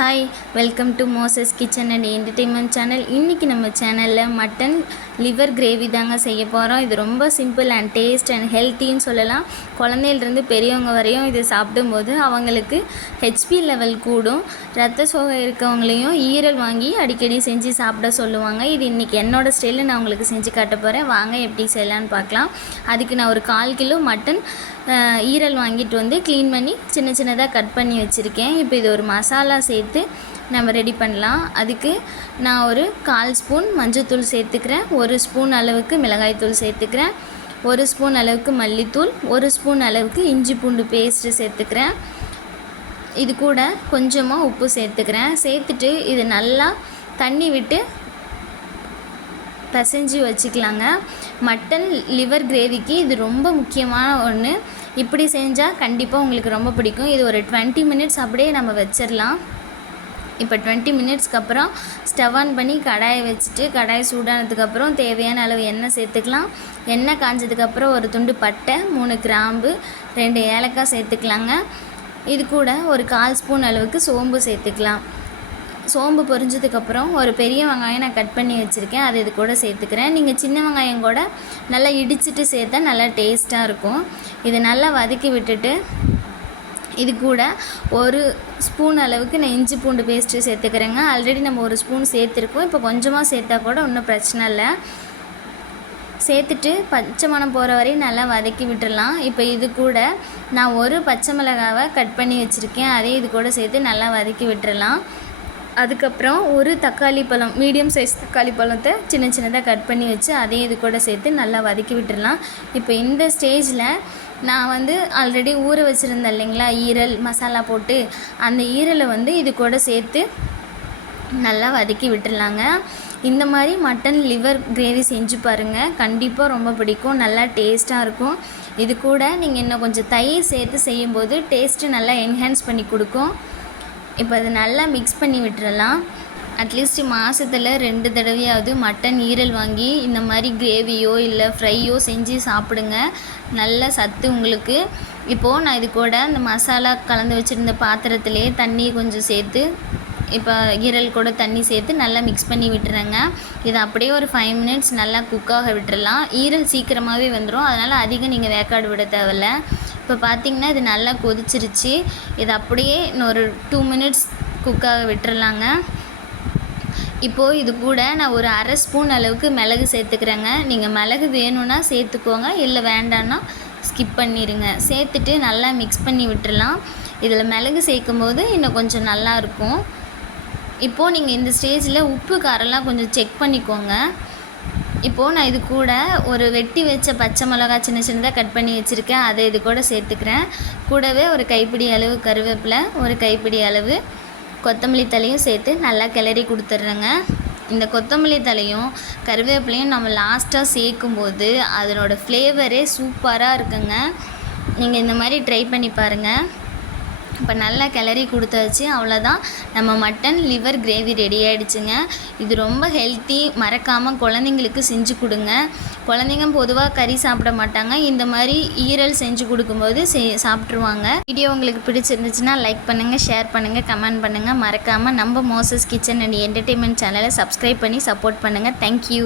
Hi, welcome to Moses kitchen and entertainment channel. இன்றைக்கி நம்ம சேனலில் மட்டன் லிவர் கிரேவி தாங்க செய்ய போகிறோம். இது ரொம்ப சிம்பிள் அண்ட் டேஸ்ட் அண்ட் ஹெல்த்தின்னு சொல்லலாம். குழந்தையிலிருந்து பெரியவங்க வரையும் இது சாப்பிடும்போது அவங்களுக்கு ஹெச்பி லெவல் கூடும். ரத்த சோகை இருக்கவங்களையும் ஈரல் வாங்கி அடிக்கடி செஞ்சு சாப்பிட சொல்லுவாங்க. இது இன்றைக்கி என்னோடய ஸ்டைலில் நான் உங்களுக்கு செஞ்சு காட்ட போகிறேன். வாங்க எப்படி செய்யலான்னு பார்க்கலாம். அதுக்கு நான் ஒரு 1/4 கிலோ மட்டன் ஈரல் வாங்கிட்டு வந்து க்ளீன் பண்ணி சின்ன சின்னதாக கட் பண்ணி வச்சுருக்கேன். இப்போ இது ஒரு மசாலா சேர்த்து நம்ம ரெடி பண்ணலாம். அதுக்கு நான் ஒரு 1/4 ஸ்பூன் மஞ்சள்தூள் சேர்த்துக்கிறேன், 1 ஸ்பூன் அளவுக்கு மிளகாய்த்தூள் சேர்த்துக்கிறேன், 1 ஸ்பூன் அளவுக்கு மல்லித்தூள், 1 ஸ்பூன் அளவுக்கு இஞ்சி பூண்டு பேஸ்ட்டு சேர்த்துக்கிறேன். இது கூட கொஞ்சமாக உப்பு சேர்த்துக்கிறேன். சேர்த்துட்டு இது நல்லா தண்ணி விட்டு பிசைஞ்சு வச்சுக்கலாங்க. மட்டன் லிவர் கிரேவிக்கு இது ரொம்ப முக்கியமான ஒன்று. இப்படி செஞ்சால் கண்டிப்பாக உங்களுக்கு ரொம்ப பிடிக்கும். இது ஒரு 20 மினிட்ஸ் அப்படியே நம்ம வச்சிடலாம். இப்போ 20 மினிட்ஸ்க்கு அப்புறம் ஸ்டவ் ஆன் பண்ணி கடாயை வச்சுட்டு கடாய் சூடானதுக்கப்புறம் தேவையான அளவு எண்ணெய் சேர்த்துக்கலாம். எண்ணெய் காஞ்சதுக்கப்புறம் ஒரு துண்டு பட்டை, 3 கிராம்பு, 2 ஏலக்காய் சேர்த்துக்கலாங்க. இது கூட ஒரு 1/4 ஸ்பூன் அளவுக்கு சோம்பு சேர்த்துக்கலாம். சோம்பு பொரிஞ்சதுக்கப்புறம் ஒரு பெரிய வெங்காயம் நான் கட் பண்ணி வச்சுருக்கேன், அது இது கூட சேர்த்துக்கிறேன். நீங்கள் சின்ன வெங்காயம் கூட நல்லா இடிச்சிட்டு சேர்த்தா நல்லா டேஸ்ட்டாக இருக்கும். இதை நல்லா வதக்கி விட்டுட்டு இது கூட 1 ஸ்பூன் அளவுக்கு நான் இஞ்சி பூண்டு பேஸ்ட்டு சேர்த்துக்கிறேங்க. ஆல்ரெடி நம்ம 1 ஸ்பூன் சேர்த்துருக்கோம். இப்போ கொஞ்சமாக சேர்த்தா கூட ஒன்றும் பிரச்சனை இல்லை. சேர்த்துட்டு பச்சை மணம் போகிற வரையும் நல்லா வதக்கி விட்டுடலாம். இப்போ இது கூட நான் 1 பச்சை மிளகாவை கட் பண்ணி வச்சுருக்கேன், அதே இது கூட சேர்த்து நல்லா வதக்கி விட்டுடலாம். அதுக்கப்புறம் ஒரு தக்காளி பழம், மீடியம் சைஸ் தக்காளி பழத்தை சின்ன சின்னதாக கட் பண்ணி வச்சு அதையும் இது கூட சேர்த்து நல்லா வதக்கி விட்டுடலாம். இப்போ இந்த ஸ்டேஜில் நான் ஆல்ரெடி ஊற வச்சுருந்தேன் இல்லைங்களா, ஈரல் மசாலா போட்டு, அந்த ஈரலை இது கூட சேர்த்து நல்லா வதக்கி விட்டுடலாங்க. இந்த மாதிரி மட்டன் லிவர் கிரேவி செஞ்சு பாருங்கள், கண்டிப்பாக ரொம்ப பிடிக்கும், நல்லா டேஸ்ட்டாக இருக்கும். இது கூட நீங்கள் இன்னும் கொஞ்சம் தயிர் சேர்த்து செய்யும்போது டேஸ்ட்டு நல்லா என்ஹான்ஸ் பண்ணி கொடுக்கும். இப்போ அதை நல்லா மிக்ஸ் பண்ணி விட்டுறலாம். அட்லீஸ்ட் மாதத்தில் 2 தடவையாவது மட்டன் ஈரல் வாங்கி இந்த மாதிரி கிரேவியோ இல்லை ஃப்ரையோ செஞ்சு சாப்பிடுங்க, நல்ல சத்து உங்களுக்கு. இப்போது நான் இது கூட இந்த மசாலா கலந்து வச்சுருந்த பாத்திரத்திலே தண்ணி கொஞ்சம் சேர்த்து, இப்போ ஈரல் கூட தண்ணி சேர்த்து நல்லா மிக்ஸ் பண்ணி விட்டுறேங்க. இதை அப்படியே ஒரு 5 மினிட்ஸ் நல்லா குக்காக விட்டுறலாம். ஈரல் சீக்கிரமாகவே வந்துடும், அதனால் அதிகம் நீங்கள் வேக்காடு விட தேவையில்ல. இப்போ பார்த்திங்கன்னா இது நல்லா கொதிச்சிருச்சு. இது அப்படியே இன்னொரு 2 மினிட்ஸ் குக்காக விட்டுறலாங்க. இப்போது இது கூட நான் ஒரு 1/2 ஸ்பூன் அளவுக்கு மிளகு சேர்த்துக்கிறேங்க. நீங்கள் மிளகு வேணும்னா சேர்த்துக்கோங்க, இல்லை வேண்டான்னா ஸ்கிப் பண்ணிடுங்க. சேர்த்துட்டு நல்லா மிக்ஸ் பண்ணி விட்டுறலாம். இதில் மிளகு சேர்க்கும்போது இன்னும் கொஞ்சம் நல்லாயிருக்கும். இப்போது நீங்கள் இந்த ஸ்டேஜில் உப்பு காரெல்லாம் கொஞ்சம் செக் பண்ணிக்கோங்க. இப்போது நான் இது கூட ஒரு வெட்டி வச்ச பச்சை மிளகா சின்ன சின்னதாக கட் பண்ணி வச்சுருக்கேன், அதை இது கூட சேர்த்துக்கிறேன். கூடவே ஒரு கைப்பிடி அளவு கருவேப்பிலை, ஒரு கைப்பிடி அளவு கொத்தமல்லி தழையும் சேர்த்து நல்லா கிளறி கொடுத்துட்றேங்க. இந்த கொத்தமல்லி தழையும் கருவேப்பிலையும் நம்ம லாஸ்ட்டாக சேர்க்கும்போது அதனோட ஃப்ளேவரே சூப்பராக இருக்குங்க. நீங்கள் இந்த மாதிரி ட்ரை பண்ணி பாருங்கள். இப்போ நல்லா கிளறி கொடுத்தாச்சு, அவ்வளோதான், நம்ம மட்டன் லிவர் கிரேவி ரெடி ஆகிடுச்சுங்க. இது ரொம்ப ஹெல்த்தி, மறக்காமல் குழந்தைங்களுக்கு செஞ்சு கொடுங்க. குழந்தைங்க பொதுவாக கறி சாப்பிட மாட்டாங்க, இந்த மாதிரி ஈரல் செஞ்சு கொடுக்கும்போது சாப்பிட்ருவாங்க. வீடியோ உங்களுக்கு பிடிச்சிருந்துச்சுன்னா லைக் பண்ணுங்கள், ஷேர் பண்ணுங்கள், கமெண்ட் பண்ணுங்கள். மறக்காமல் நம்ம மோசஸ் கிச்சன் அண்ட் என்டர்டெயின்மெண்ட் சேனலை சப்ஸ்கிரைப் பண்ணி சப்போர்ட் பண்ணுங்கள். தேங்க்யூ.